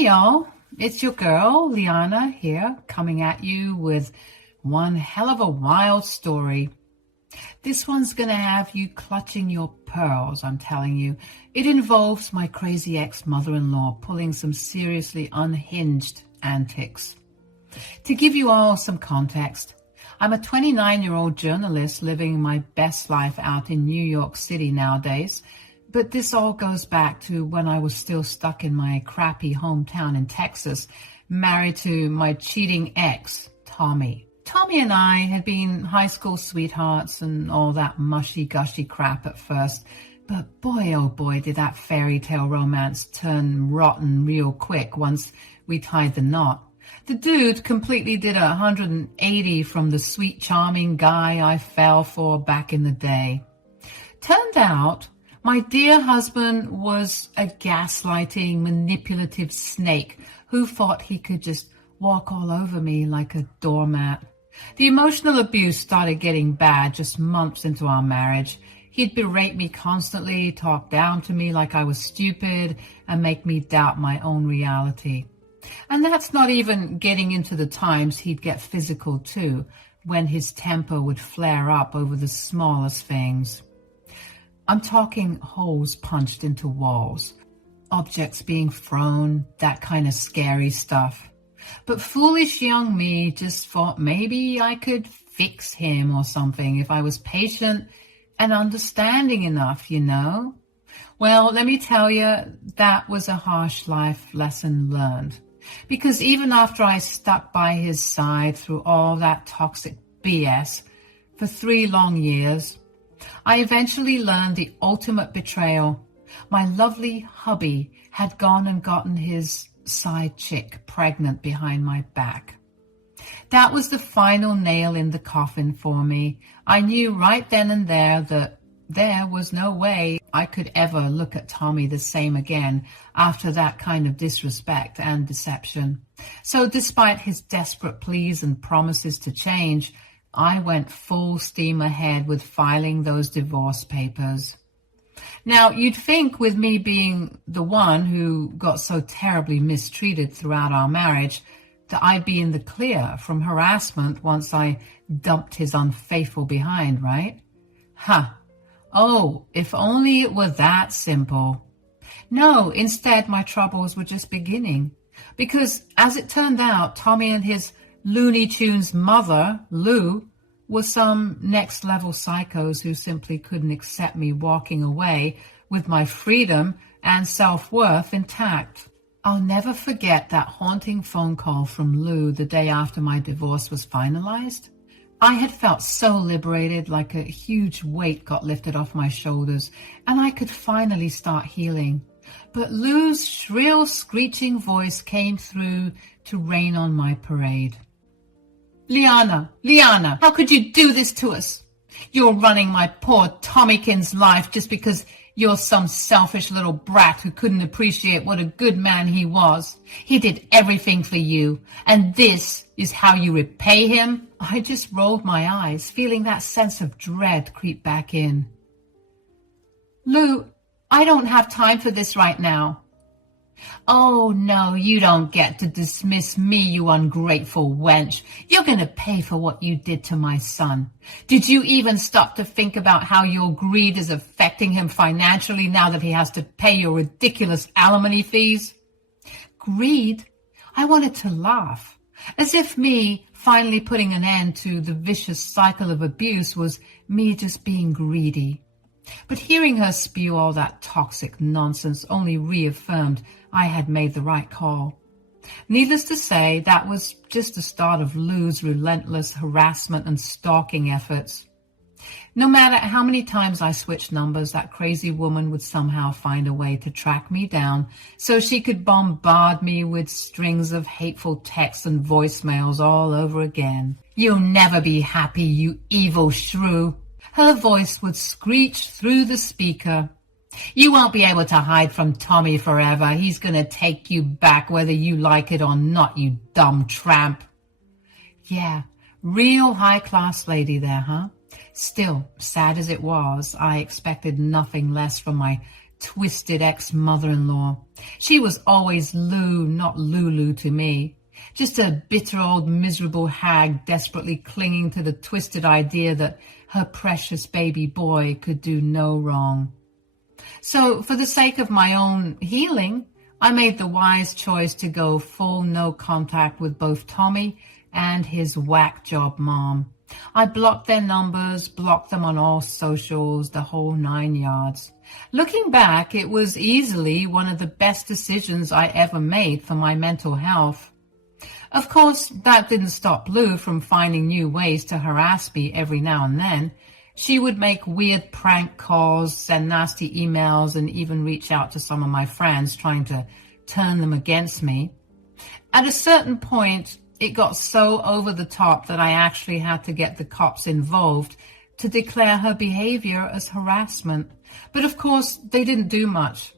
Hey y'all, it's your girl Leanna here, coming at you with one hell of a wild story. This one's gonna have you clutching your pearls, I'm telling you. It involves my crazy ex-mother-in-law pulling some seriously unhinged antics. To give you all some context, I'm a 29-year-old journalist living my best life out in New York City nowadays. But this all goes back to when I was still stuck in my crappy hometown in Texas, married to my cheating ex, Tommy. Tommy and I had been high school sweethearts and all that mushy-gushy crap at first, but boy, oh boy, did that fairy tale romance turn rotten real quick once we tied the knot. The dude completely did a 180 from the sweet, charming guy I fell for back in the day. Turned out, my dear husband was a gaslighting, manipulative snake who thought he could just walk all over me like a doormat. The emotional abuse started getting bad just months into our marriage. He'd berate me constantly, talk down to me like I was stupid, and make me doubt my own reality. And that's not even getting into the times he'd get physical too, when his temper would flare up over the smallest things. I'm talking holes punched into walls, objects being thrown, that kind of scary stuff. But foolish young me just thought maybe I could fix him or something if I was patient and understanding enough, you know? Well, let me tell you, that was a harsh life lesson learned. Because even after I stuck by his side through all that toxic BS for 3 long years, I eventually learned the ultimate betrayal. My lovely hubby had gone and gotten his side chick pregnant behind my back. That was the final nail in the coffin for me. I knew right then and there that there was no way I could ever look at Tommy the same again after that kind of disrespect and deception. So despite his desperate pleas and promises to change, I went full steam ahead with filing those divorce papers. Now, you'd think with me being the one who got so terribly mistreated throughout our marriage that I'd be in the clear from harassment once I dumped his unfaithful behind, right? Oh, if only it were that simple. No, instead my troubles were just beginning. Because as it turned out, Tommy and his Looney Tunes mother, Lou, were some next-level psychos who simply couldn't accept me walking away with my freedom and self-worth intact. I'll never forget that haunting phone call from Lou the day after my divorce was finalized. I had felt so liberated, like a huge weight got lifted off my shoulders, and I could finally start healing. But Lou's shrill, screeching voice came through to rain on my parade. Leanna, how could you do this to us? You're running my poor Tommykins' life just because you're some selfish little brat who couldn't appreciate what a good man he was. He did everything for you, and this is how you repay him? I just rolled my eyes, feeling that sense of dread creep back in. Lou, I don't have time for this right now. Oh, no, you don't get to dismiss me, you ungrateful wench. You're going to pay for what you did to my son. Did you even stop to think about how your greed is affecting him financially now that he has to pay your ridiculous alimony fees? Greed? I wanted to laugh, as if me finally putting an end to the vicious cycle of abuse was me just being greedy. But hearing her spew all that toxic nonsense only reaffirmed I had made the right call. Needless to say, that was just the start of Lou's relentless harassment and stalking efforts. No matter how many times I switched numbers, that crazy woman would somehow find a way to track me down so she could bombard me with strings of hateful texts and voicemails all over again. You'll never be happy, you evil shrew. Her voice would screech through the speaker. You won't be able to hide from Tommy forever. He's going to take you back whether you like it or not, you dumb tramp. Yeah, real high-class lady there, huh? Still, sad as it was, I expected nothing less from my twisted ex-mother-in-law. She was always Lou, not Lulu to me. Just a bitter old miserable hag desperately clinging to the twisted idea that her precious baby boy could do no wrong. So for the sake of my own healing, I made the wise choice to go full no contact with both Tommy and his whack job mom. I blocked their numbers, blocked them on all socials, the whole 9 yards. Looking back, it was easily one of the best decisions I ever made for my mental health. Of course, that didn't stop Lou from finding new ways to harass me every now and then. She would make weird prank calls, send nasty emails, and even reach out to some of my friends trying to turn them against me. At a certain point, it got so over the top that I actually had to get the cops involved to declare her behavior as harassment. But of course, they didn't do much.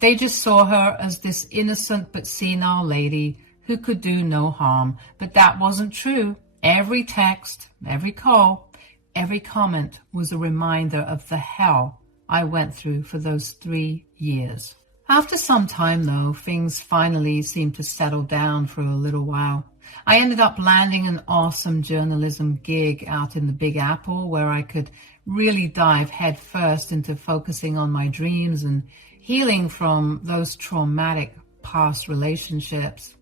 They just saw her as this innocent but senile lady who could do no harm. But that wasn't true. Every text, every call, every comment was a reminder of the hell I went through for those 3 years. After some time, though, things finally seemed to settle down for a little while. I ended up landing an awesome journalism gig out in the Big Apple where I could really dive headfirst into focusing on my dreams and healing from those traumatic past relationships.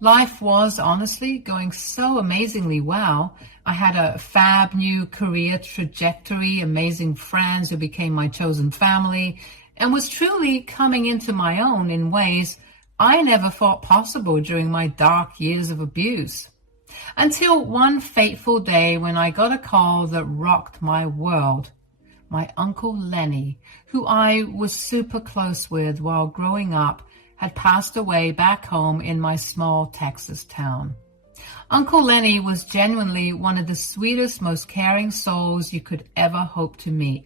Life was honestly going so amazingly well. I had a fab new career trajectory, amazing friends who became my chosen family, and was truly coming into my own in ways I never thought possible during my dark years of abuse. Until one fateful day when I got a call that rocked my world. My Uncle Lenny, who I was super close with while growing up, had passed away back home in my small Texas town. Uncle Lenny was genuinely one of the sweetest, most caring souls you could ever hope to meet.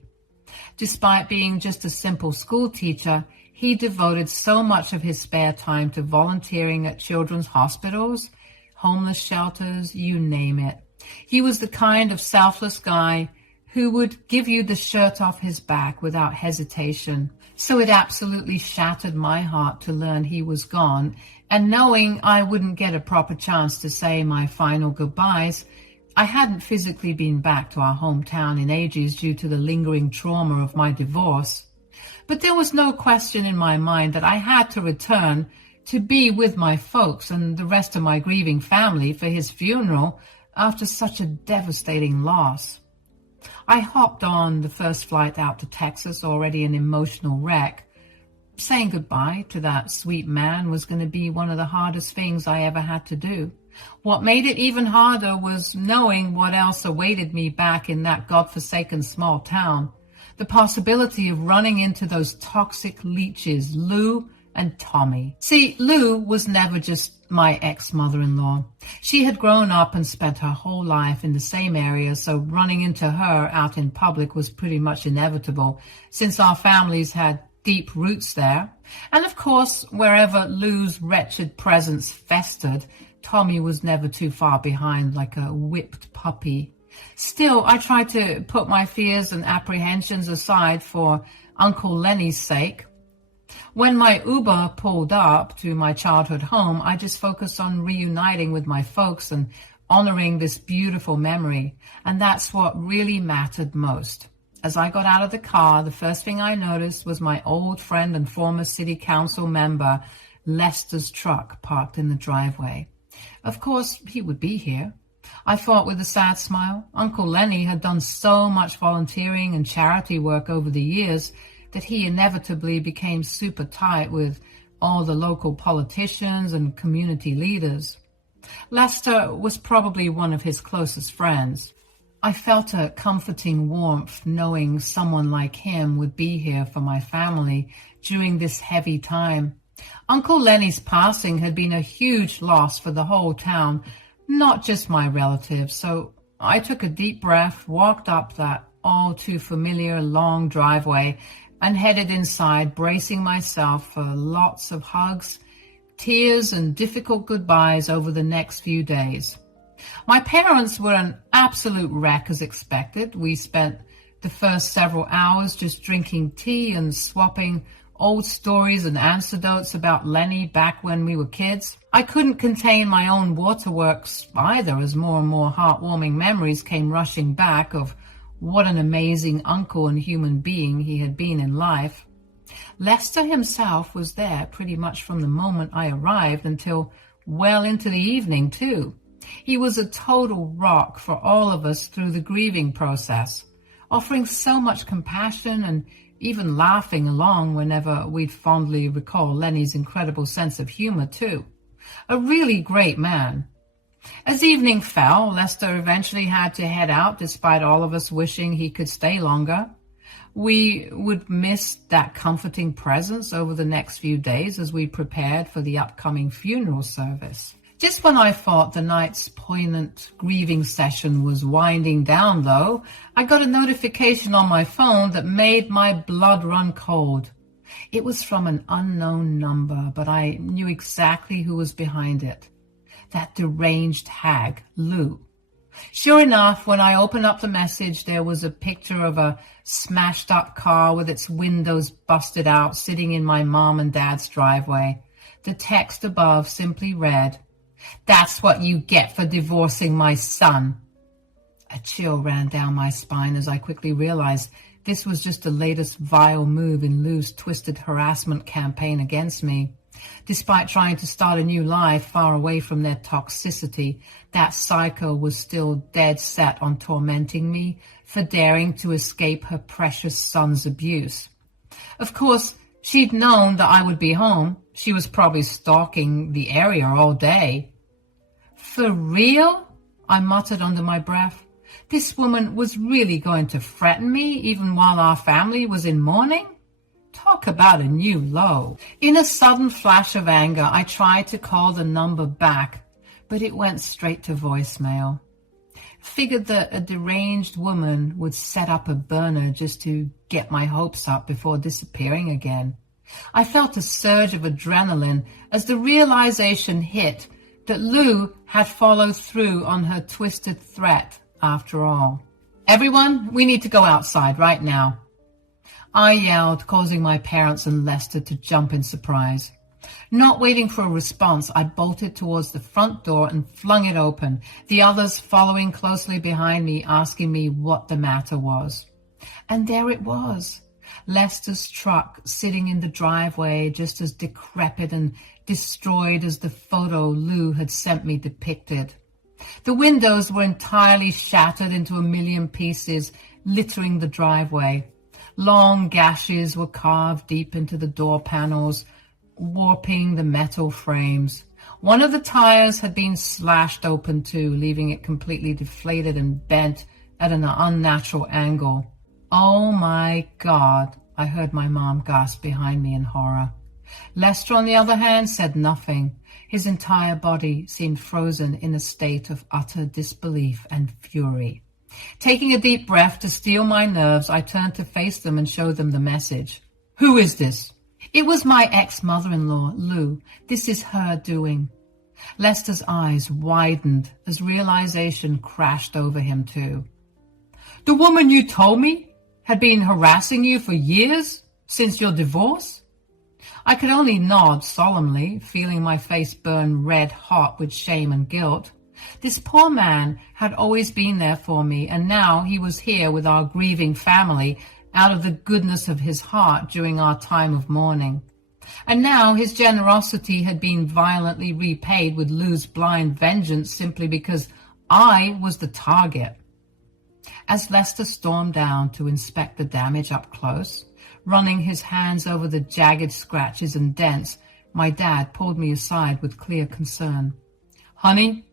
Despite being just a simple school teacher, he devoted so much of his spare time to volunteering at children's hospitals, homeless shelters, you name it. He was the kind of selfless guy who would give you the shirt off his back without hesitation. So it absolutely shattered my heart to learn he was gone, and knowing I wouldn't get a proper chance to say my final goodbyes. I hadn't physically been back to our hometown in ages due to the lingering trauma of my divorce. But there was no question in my mind that I had to return to be with my folks and the rest of my grieving family for his funeral after such a devastating loss. I hopped on the first flight out to Texas, already an emotional wreck. Saying goodbye to that sweet man was going to be one of the hardest things I ever had to do. What made it even harder was knowing what else awaited me back in that godforsaken small town. The possibility of running into those toxic leeches, Lou and Tommy. See, Lou was never just my ex-mother-in-law. She had grown up and spent her whole life in the same area, so running into her out in public was pretty much inevitable, since our families had deep roots there. And of course, wherever Lou's wretched presence festered, Tommy was never too far behind like a whipped puppy. Still, I tried to put my fears and apprehensions aside for Uncle Lenny's sake. When my Uber pulled up to my childhood home, I just focused on reuniting with my folks and honoring this beautiful memory. And that's what really mattered most. As I got out of the car, the first thing I noticed was my old friend and former city council member, Lester's truck parked in the driveway. Of course, he would be here. I thought with a sad smile. Uncle Lenny had done so much volunteering and charity work over the years that he inevitably became super tight with all the local politicians and community leaders. Lester was probably one of his closest friends. I felt a comforting warmth knowing someone like him would be here for my family during this heavy time. Uncle Lenny's passing had been a huge loss for the whole town, not just my relatives, so I took a deep breath, walked up that all too familiar long driveway, and headed inside, bracing myself for lots of hugs, tears, and difficult goodbyes over the next few days. My parents were an absolute wreck as expected. We spent The first several hours just drinking tea and swapping old stories and anecdotes about Lenny back when we were kids. I couldn't contain my own waterworks either, as more and more heartwarming memories came rushing back of what an amazing uncle and human being he had been in life. Lester himself was there pretty much from the moment I arrived until well into the evening, too. He was a total rock for all of us through the grieving process, offering so much compassion and even laughing along whenever we'd fondly recall Lenny's incredible sense of humor, too. A really great man. As evening fell, Lester eventually had to head out despite all of us wishing he could stay longer. We would miss that comforting presence over the next few days as we prepared for the upcoming funeral service. Just when I thought the night's poignant grieving session was winding down, though, I got a notification on my phone that made my blood run cold. It was from an unknown number, but I knew exactly who was behind it. That deranged hag, Lou. Sure enough, when I opened up the message, there was a picture of a smashed-up car with its windows busted out sitting in my mom and dad's driveway. The text above simply read, "That's what you get for divorcing my son." A chill ran down my spine as I quickly realized this was just the latest vile move in Lou's twisted harassment campaign against me. Despite trying to start a new life far away from their toxicity, that psycho was still dead set on tormenting me for daring to escape her precious son's abuse. Of course, she'd known that I would be home. She was probably stalking the area all day. "For real?" I muttered under my breath. This woman was really going to threaten me even while our family was in mourning? Talk about a new low. In a sudden flash of anger, I tried to call the number back, but it went straight to voicemail. Figured that a deranged woman would set up a burner just to get my hopes up before disappearing again. I felt a surge of adrenaline as the realization hit that Lou had followed through on her twisted threat after all. "Everyone, we need to go outside right now," I yelled, causing my parents and Lester to jump in surprise. Not waiting for a response, I bolted towards the front door and flung it open, the others following closely behind me, asking me what the matter was. And there it was, Lester's truck sitting in the driveway, just as decrepit and destroyed as the photo Lou had sent me depicted. The windows were entirely shattered into a million pieces, littering the driveway. Long gashes were carved deep into the door panels, warping the metal frames. One of the tires had been slashed open too, leaving it completely deflated and bent at an unnatural angle. "Oh my God," I heard my mom gasp behind me in horror. Lester, on the other hand, said nothing. His entire body seemed frozen in a state of utter disbelief and fury. Taking a deep breath to steel my nerves, I turned to face them and show them the message. "Who is this?" "It was my ex-mother-in-law, Lou. This is her doing." Lester's eyes widened as realization crashed over him too. "The woman you told me had been harassing you for years, since your divorce?" I could only nod solemnly, feeling my face burn red hot with shame and guilt. This poor man had always been there for me, and now he was here with our grieving family out of the goodness of his heart during our time of mourning. And now his generosity had been violently repaid with Lou's blind vengeance simply because I was the target. As Lester stormed down to inspect the damage up close, running his hands over the jagged scratches and dents, my dad pulled me aside with clear concern. "Honey,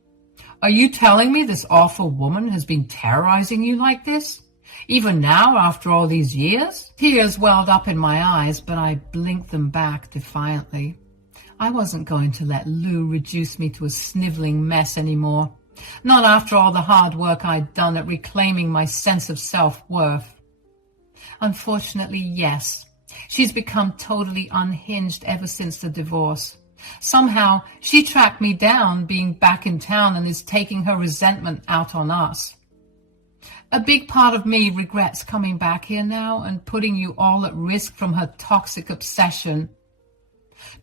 are you telling me this awful woman has been terrorizing you like this? Even now, after all these years?" Tears welled up in my eyes, but I blinked them back defiantly. I wasn't going to let Lou reduce me to a sniveling mess anymore. Not after all the hard work I'd done at reclaiming my sense of self-worth. Unfortunately, yes. She's become totally unhinged ever since the divorce. Somehow, she tracked me down being back in town and is taking her resentment out on us. A big part of me regrets coming back here now and putting you all at risk from her toxic obsession.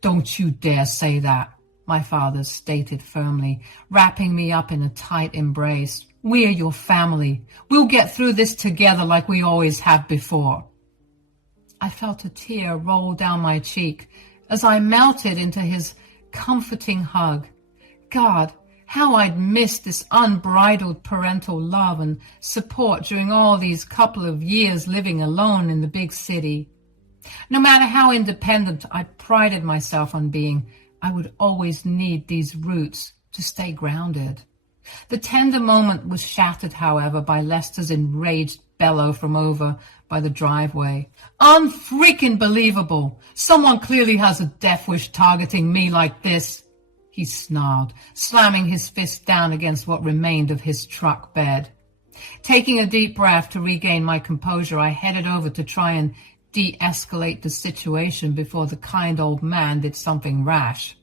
Don't you dare say that, my father stated firmly, wrapping me up in a tight embrace. We're your family. We'll get through this together like we always have before. I felt a tear roll down my cheek as I melted into his comforting hug. God, how I'd missed this unbridled parental love and support during all these couple of years living alone in the big city. No matter how independent I prided myself on being, I would always need these roots to stay grounded. The tender moment was shattered, however, by Lester's enraged bellow from over by the driveway. Unfreaking believable! Someone clearly has a death wish targeting me like this, he snarled, slamming his fist down against what remained of his truck bed. Taking a deep breath to regain my composure, I headed over to try and de-escalate the situation before the kind old man did something rash.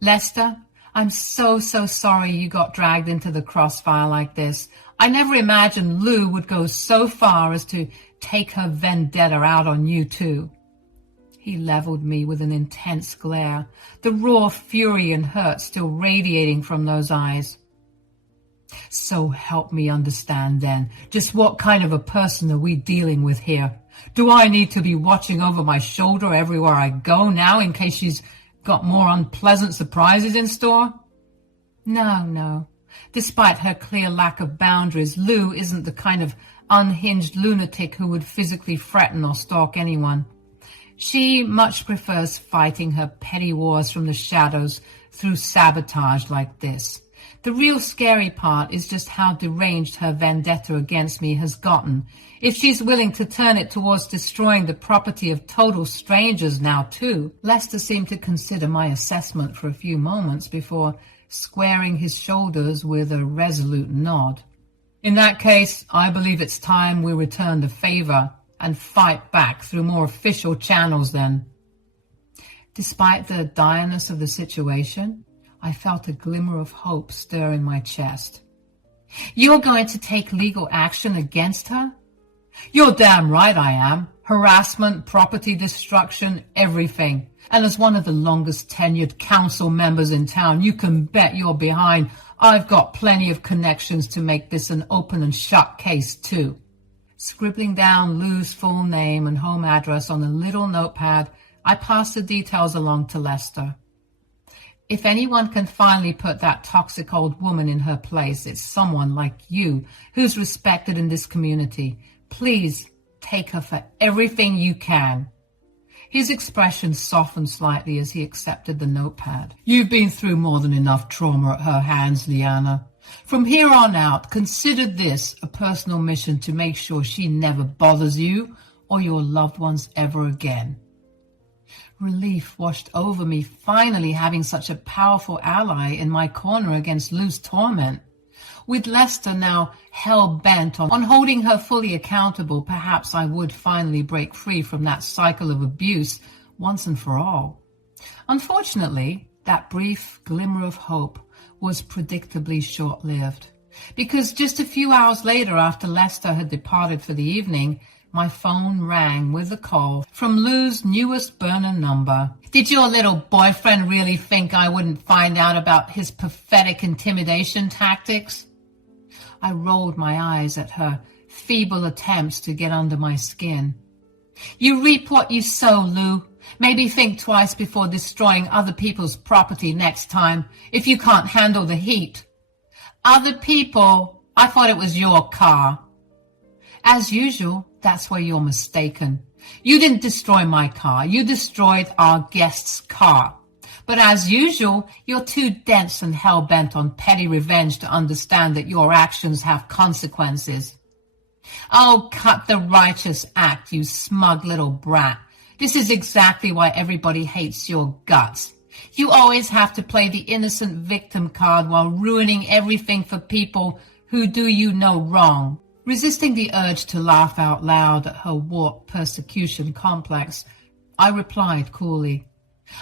Lester, I'm so sorry you got dragged into the crossfire like this. I never imagined Lou would go so far as to take her vendetta out on you too. He leveled me with an intense glare, the raw fury and hurt still radiating from those eyes. So help me understand then, just what kind of a person are we dealing with here? Do I need to be watching over my shoulder everywhere I go now in case she's got more unpleasant surprises in store? No. Despite her clear lack of boundaries, Lou isn't the kind of unhinged lunatic who would physically threaten or stalk anyone. She much prefers fighting her petty wars from the shadows through sabotage like this. The real scary part is just how deranged her vendetta against me has gotten. If she's willing to turn it towards destroying the property of total strangers now too. Lester seemed to consider my assessment for a few moments before squaring his shoulders with a resolute nod. In that case, I believe it's time we return the favor and fight back through more official channels then. Despite the direness of the situation, I felt a glimmer of hope stir in my chest. You're going to take legal action against her? You're damn right I am. Harassment, property destruction, everything. And as one of the longest tenured council members in town, you can bet you're behind. I've got plenty of connections to make this an open and shut case too. Scribbling down Lou's full name and home address on a little notepad, I passed the details along to Lester. If anyone can finally put that toxic old woman in her place, it's someone like you who's respected in this community. Please take her for everything you can. His expression softened slightly as he accepted the notepad. You've been through more than enough trauma at her hands, Leanna. From here on out, consider this a personal mission to make sure she never bothers you or your loved ones ever again. Relief washed over me, finally having such a powerful ally in my corner against Lou's torment. With Lester now hell-bent on holding her fully accountable, perhaps I would finally break free from that cycle of abuse once and for all. Unfortunately, that brief glimmer of hope was predictably short-lived, because just a few hours later, after Lester had departed for the evening, my phone rang with a call from Lou's newest burner number. Did your little boyfriend really think I wouldn't find out about his pathetic intimidation tactics? I rolled my eyes at her feeble attempts to get under my skin. You reap what you sow, Lou. Maybe think twice before destroying other people's property next time, if you can't handle the heat. Other people? I thought it was your car. As usual, that's where you're mistaken. You didn't destroy my car. You destroyed our guest's car. But as usual, you're too dense and hell-bent on petty revenge to understand that your actions have consequences. Oh, cut the righteous act, you smug little brat. This is exactly why everybody hates your guts. You always have to play the innocent victim card while ruining everything for people who do you no wrong. Resisting the urge to laugh out loud at her warped persecution complex, I replied coolly,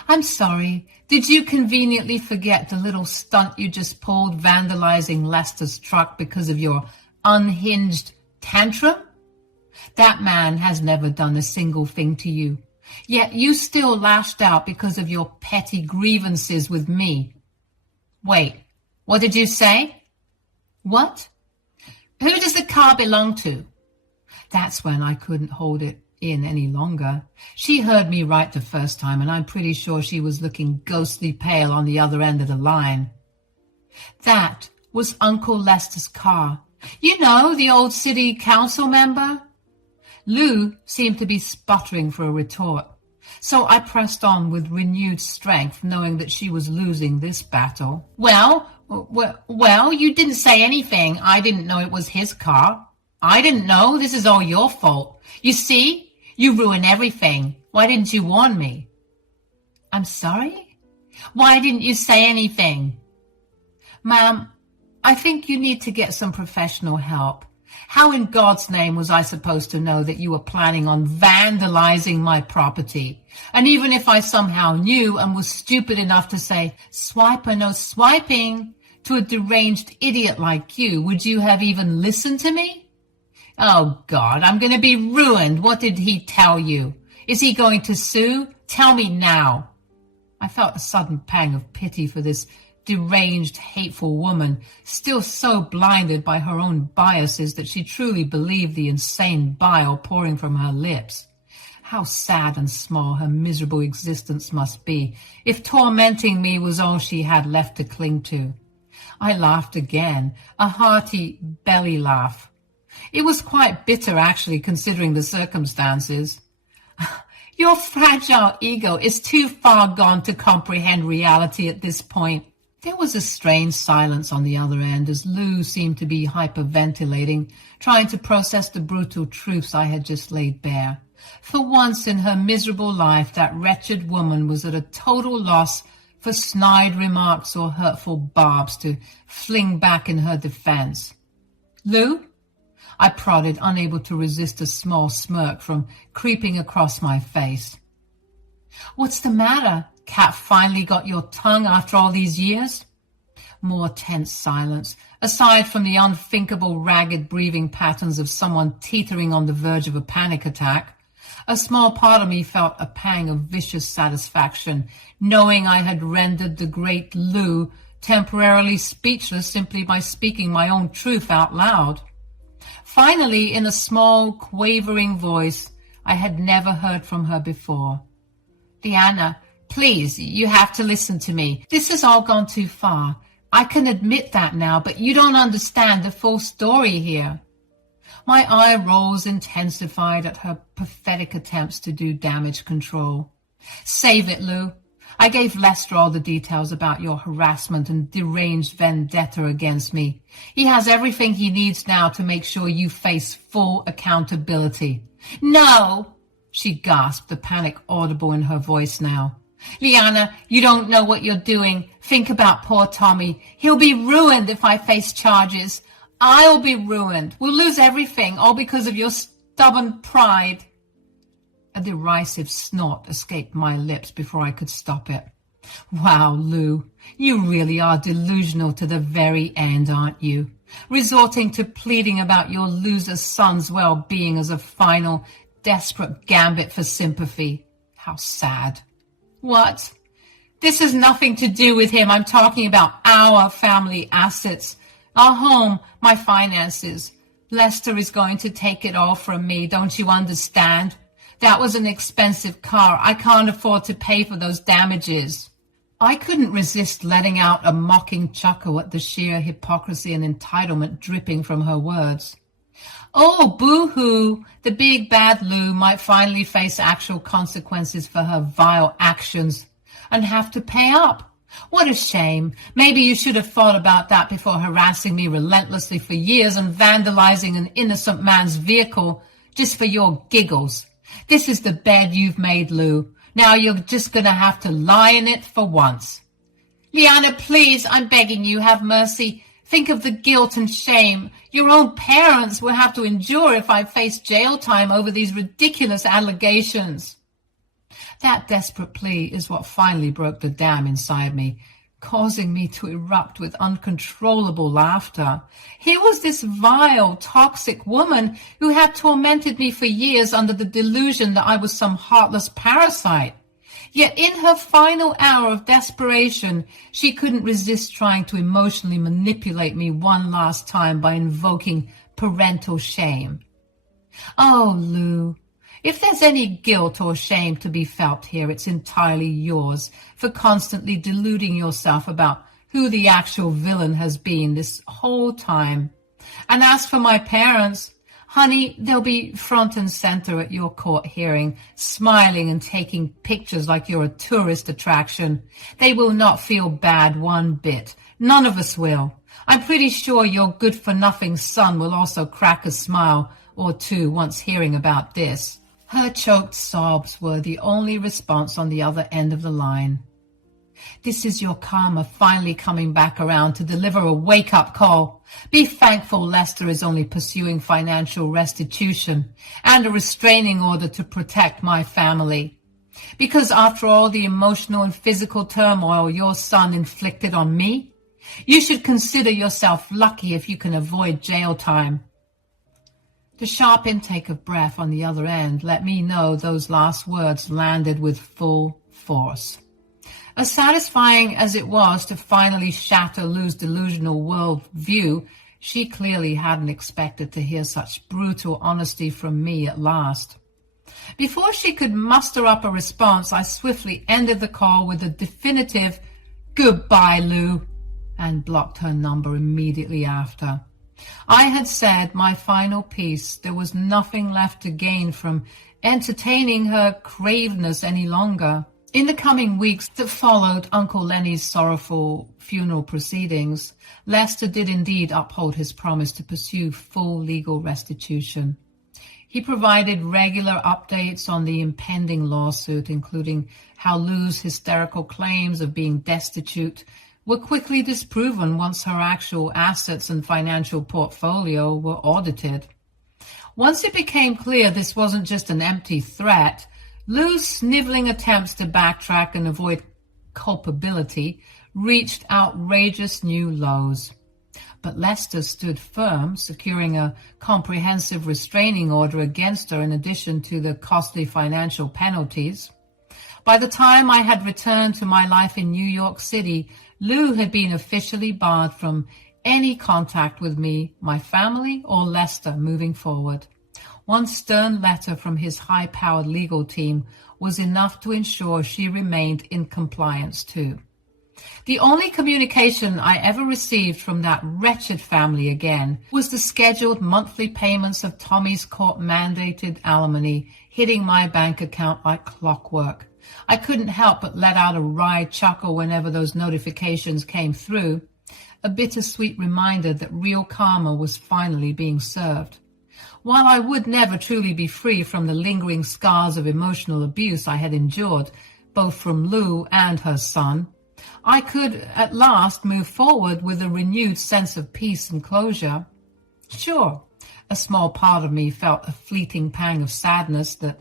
I'm sorry, did you conveniently forget the little stunt you just pulled vandalizing Lester's truck because of your unhinged tantrum? That man has never done a single thing to you, yet you still lashed out because of your petty grievances with me. Wait, what did you say? What? Who does the car belong to? That's when I couldn't hold it in any longer. She heard me right the first time, and I'm pretty sure she was looking ghostly pale on the other end of the line. That was Uncle Lester's car. You know, the old city council member? Lou seemed to be sputtering for a retort, so I pressed on with renewed strength, knowing that she was losing this battle. Well, you didn't say anything. I didn't know it was his car. I didn't know. This is all your fault. You see, you ruin everything. Why didn't you warn me? I'm sorry? Why didn't you say anything? Ma'am, I think you need to get some professional help. How in God's name was I supposed to know that you were planning on vandalizing my property? And even if I somehow knew and was stupid enough to say, swipe or no swiping, to a deranged idiot like you, would you have even listened to me? Oh, God, I'm going to be ruined. What did he tell you? Is he going to sue? Tell me now. I felt a sudden pang of pity for this deranged, hateful woman, still so blinded by her own biases that she truly believed the insane bile pouring from her lips. How sad and small her miserable existence must be, if tormenting me was all she had left to cling to. I laughed again, a hearty belly laugh. It was quite bitter, actually, considering the circumstances. Your fragile ego is too far gone to comprehend reality at this point. There was a strange silence on the other end as Lou seemed to be hyperventilating, trying to process the brutal truths I had just laid bare. For once in her miserable life, that wretched woman was at a total loss for snide remarks or hurtful barbs to fling back in her defense. Lou? I prodded, unable to resist a small smirk from creeping across my face. What's the matter? Cat, finally got your tongue after all these years? More tense silence, aside from the unthinkable ragged breathing patterns of someone teetering on the verge of a panic attack. A small part of me felt a pang of vicious satisfaction, knowing I had rendered the great Lou temporarily speechless simply by speaking my own truth out loud. Finally, in a small, quavering voice I had never heard from her before. Leanna, please, you have to listen to me. This has all gone too far. I can admit that now, but you don't understand the full story here. My eye rolls intensified at her pathetic attempts to do damage control. Save it, Lou. I gave Lester all the details about your harassment and deranged vendetta against me. He has everything he needs now to make sure you face full accountability. No, she gasped, the panic audible in her voice now. Leanna, you don't know what you're doing. Think about poor Tommy. He'll be ruined if I face charges. I'll be ruined. We'll lose everything, all because of your stubborn pride. A derisive snort escaped my lips before I could stop it. Wow, Lou, you really are delusional to the very end, aren't you? Resorting to pleading about your loser son's well-being as a final, desperate gambit for sympathy. How sad. What? This has nothing to do with him. I'm talking about our family assets. Our home, my finances. Lester is going to take it all from me, don't you understand? That was an expensive car. I can't afford to pay for those damages. I couldn't resist letting out a mocking chuckle at the sheer hypocrisy and entitlement dripping from her words. Oh, boo-hoo! The big bad Lou might finally face actual consequences for her vile actions and have to pay up. What a shame. Maybe you should have thought about that before harassing me relentlessly for years and vandalizing an innocent man's vehicle just for your giggles. This is the bed you've made, Lou. Now you're just going to have to lie in it for once. Leanna, please, I'm begging you, have mercy. Think of the guilt and shame your own parents will have to endure if I face jail time over these ridiculous allegations. That desperate plea is what finally broke the dam inside me, causing me to erupt with uncontrollable laughter. Here was this vile, toxic woman who had tormented me for years under the delusion that I was some heartless parasite. Yet in her final hour of desperation, she couldn't resist trying to emotionally manipulate me one last time by invoking parental shame. Oh, Lou, if there's any guilt or shame to be felt here, it's entirely yours for constantly deluding yourself about who the actual villain has been this whole time. And as for my parents, honey, they'll be front and center at your court hearing, smiling and taking pictures like you're a tourist attraction. They will not feel bad one bit. None of us will. I'm pretty sure your good-for-nothing son will also crack a smile or two once hearing about this. Her choked sobs were the only response on the other end of the line. This is your karma finally coming back around to deliver a wake-up call. Be thankful Lester is only pursuing financial restitution and a restraining order to protect my family. Because after all the emotional and physical turmoil your son inflicted on me, you should consider yourself lucky if you can avoid jail time. The sharp intake of breath on the other end let me know those last words landed with full force. As satisfying as it was to finally shatter Lou's delusional world view, she clearly hadn't expected to hear such brutal honesty from me at last. Before she could muster up a response, I swiftly ended the call with a definitive "Goodbye, Lou," and blocked her number immediately after. I had said my final piece. There was nothing left to gain from entertaining her craveness any longer. In the coming weeks that followed Uncle Lenny's sorrowful funeral proceedings, Lester did indeed uphold his promise to pursue full legal restitution. He provided regular updates on the impending lawsuit, including how Lou's hysterical claims of being destitute were quickly disproven once her actual assets and financial portfolio were audited. Once it became clear this wasn't just an empty threat, Lou's sniveling attempts to backtrack and avoid culpability reached outrageous new lows. But Lester stood firm, securing a comprehensive restraining order against her in addition to the costly financial penalties. By the time I had returned to my life in New York City, Lou had been officially barred from any contact with me, my family, or Lester moving forward. One stern letter from his high-powered legal team was enough to ensure she remained in compliance too. The only communication I ever received from that wretched family again was the scheduled monthly payments of Tommy's court-mandated alimony hitting my bank account like clockwork. I couldn't help but let out a wry chuckle whenever those notifications came through, a bittersweet reminder that real karma was finally being served. While I would never truly be free from the lingering scars of emotional abuse I had endured, both from Lou and her son, I could at last move forward with a renewed sense of peace and closure. Sure, a small part of me felt a fleeting pang of sadness that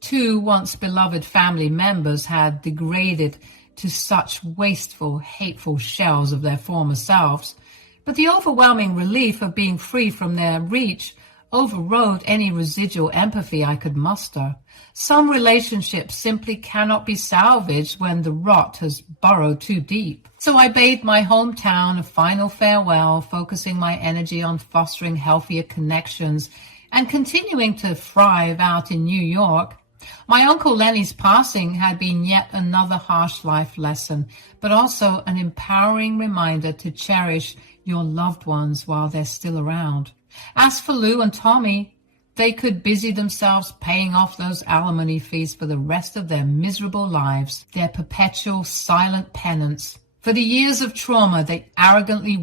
two once beloved family members had degraded to such wasteful, hateful shells of their former selves, but the overwhelming relief of being free from their reach overrode any residual empathy I could muster. Some relationships simply cannot be salvaged when the rot has burrowed too deep. So I bade my hometown a final farewell, focusing my energy on fostering healthier connections and continuing to thrive out in New York. My Uncle Lenny's passing had been yet another harsh life lesson, but also an empowering reminder to cherish your loved ones while they're still around. As for Lou and Tommy, they could busy themselves paying off those alimony fees for the rest of their miserable lives, their perpetual silent penance for the years of trauma they arrogantly